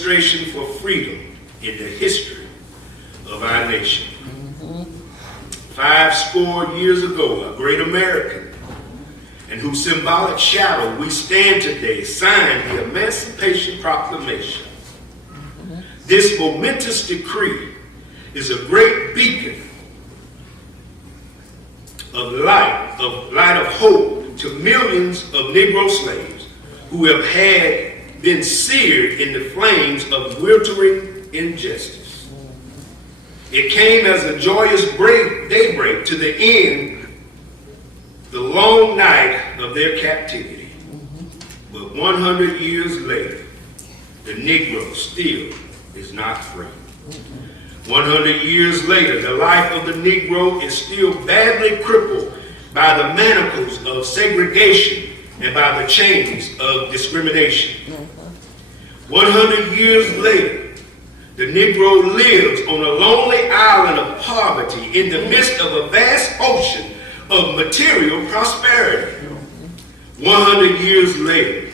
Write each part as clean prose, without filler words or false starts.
demonstration for freedom in the history of our nation. 50 years ago, a great American, in whose symbolic shadow we stand today, signed the Emancipation Proclamation. This momentous decree is a great beacon of light of hope to millions of Negro slaves who have been seared in the flames of withering injustice. It came as a joyous daybreak to the end, the long night of their captivity. But 100 years later, the Negro still is not free. 100 years later, the life of the Negro is still badly crippled by the manacles of segregation and by the chains of discrimination. 100 years later, the Negro lives on a lonely island of poverty in the midst of a vast ocean of material prosperity. 100 years later,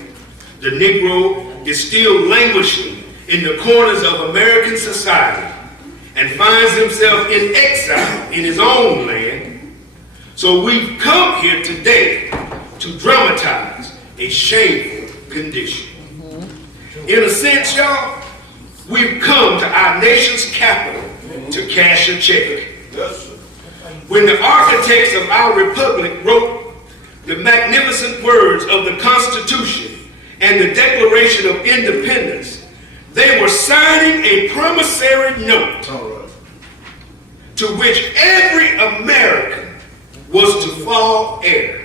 the Negro is still languishing in the corners of American society and finds himself in exile in his own land. So we've come here today to dramatize a shameful condition. In a sense, y'all, we've come to our nation's capital to cash a check. When the architects of our republic wrote the magnificent words of the Constitution and the Declaration of Independence, they were signing a promissory note to which every American was to fall heir.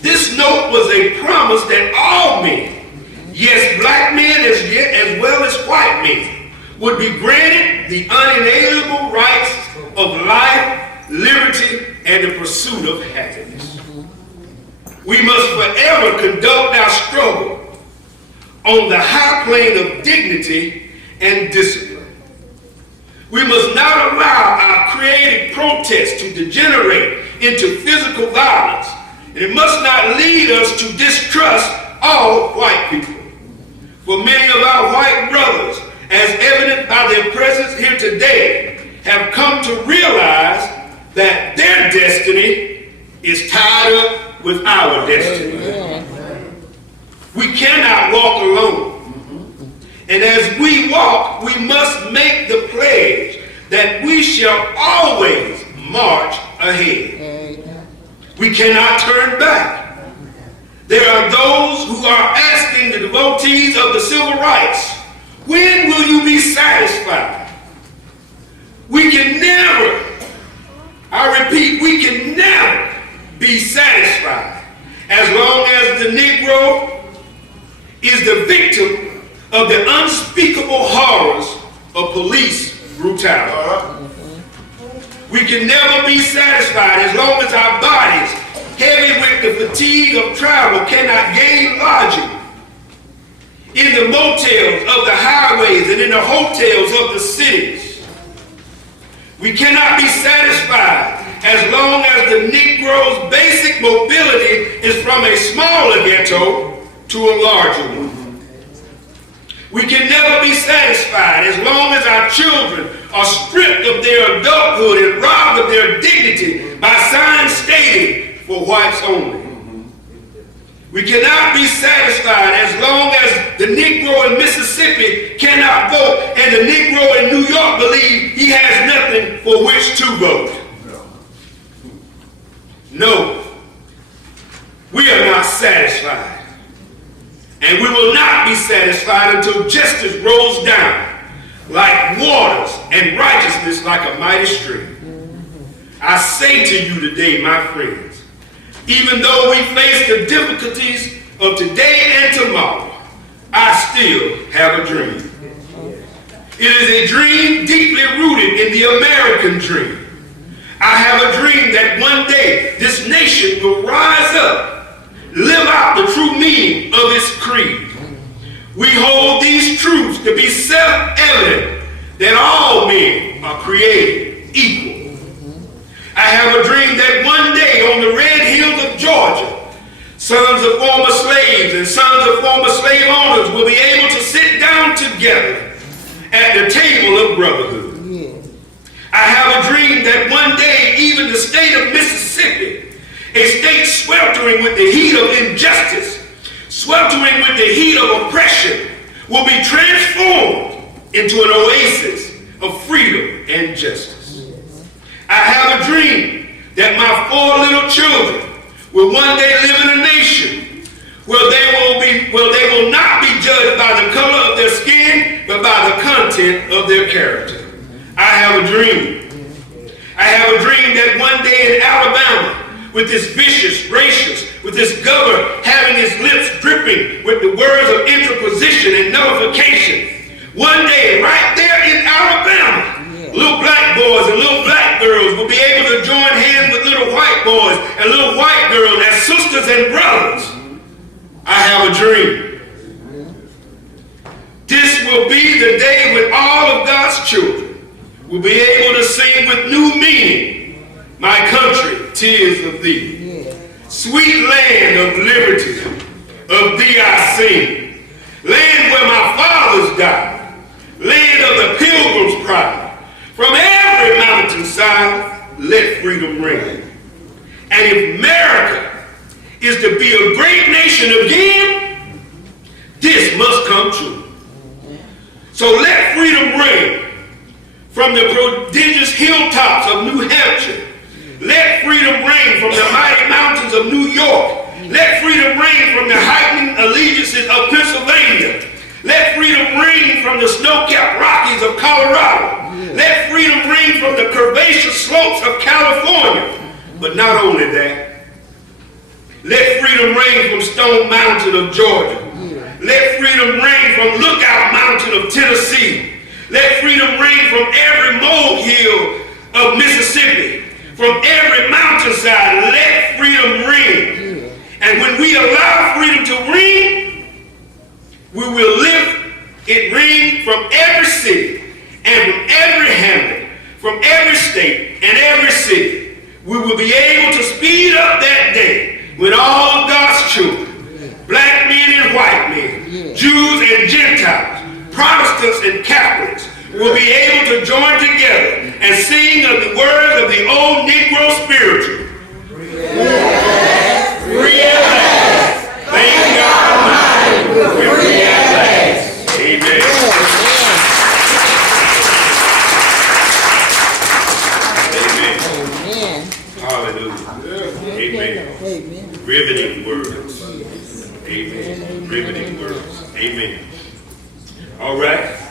This note was a promise that all men, yes, black men as well as white men, would be granted the unalienable rights of life, liberty, and the pursuit of happiness. We must forever conduct our struggle on the high plane of dignity and discipline. We must not allow our creative protest to degenerate into physical violence, and it must not lead us to distrust all white people. For many of our white brothers, as evident by their presence here today, have come to realize that their destiny is tied up with our destiny. We cannot walk alone. And as we walk, we must make the pledge that we shall always march ahead. We cannot turn back. There are those who are asking the devotees of the civil rights, when will you be satisfied? We can never, I repeat, we can never be satisfied as long as the Negro is the victim of the unspeakable horrors of police brutality. We can never be satisfied as long as our bodies, heavy with the fatigue of travel, cannot gain lodging in the motels of the highways and in the hotels of the cities. We cannot be satisfied as long as the Negro's basic mobility is from a smaller ghetto to a larger one. We can never be satisfied as long as our children are stripped of their adulthood and robbed of their dignity by signs stating for whites only. We cannot be satisfied as long as the Negro in Mississippi cannot vote and the Negro in New York believes he has nothing for which to vote. No, we are not satisfied. And we will not be satisfied until justice rolls down like waters and righteousness like a mighty stream. I say to you today, my friends, even though we face the difficulties of today and tomorrow, I still have a dream. It is a dream deeply rooted in the American dream. I have a dream that one day this nation will rise up, live out the true meaning of its creed. We hold these truths to be self-evident that all men are created equal. I have a dream that one day on the red hills of Georgia, sons of former slaves and sons of former slave owners will be able to sit down at the table of brotherhood. I have a dream that one day even the state of Mississippi, a state sweltering with the heat of injustice, sweltering with the heat of oppression, will be transformed into an oasis of freedom and justice. I have a dream that my 4 little children will one day live in a nation where they will not be judged by the color of their skin, but by the content of their character. I have a dream. I have a dream that one day in Alabama, with this vicious, racist, with this governor having his lips dripping with the words of interposition and nullification, one day right there in Alabama, little black boys and little black girls will be able to join hands with little white boys and little white girls as sisters and brothers. I have a dream. This will be the day when all of God's children will be able to sing with new meaning, my country, 'tis of thee. Sweet land of liberty, of thee I sing. Land where my fathers died, land of the pilgrim's pride. From every mountainside, let freedom ring. And if America is to be a great nation again, this must come true. So let freedom ring from the prodigious hilltops of New Hampshire. Let freedom ring from the mighty mountains of New York. Let freedom ring from the heightened allegiances of Pennsylvania. Let freedom ring from the snow-capped Rockies of Colorado. Let freedom ring from the curvaceous slopes of California. But not only that, let freedom ring from Stone Mountain of Georgia. Let freedom ring from Lookout Mountain of Tennessee. Let freedom ring from every molehill of Mississippi. From every mountainside, let freedom ring. And when we allow freedom to ring, we will lift it ring from every city and from every hamlet, from every state and every city. We will be able to speed up that day when all of God's children, black men and white men, Jews and Gentiles, Protestants and Catholics, will be able to join together and sing of the words of the old Negro spiritual. Free at last. Thank God Almighty, we're free at last. Amen. Amen. Hallelujah. Amen. Riveting words. Amen. Riveting words. Amen. All right.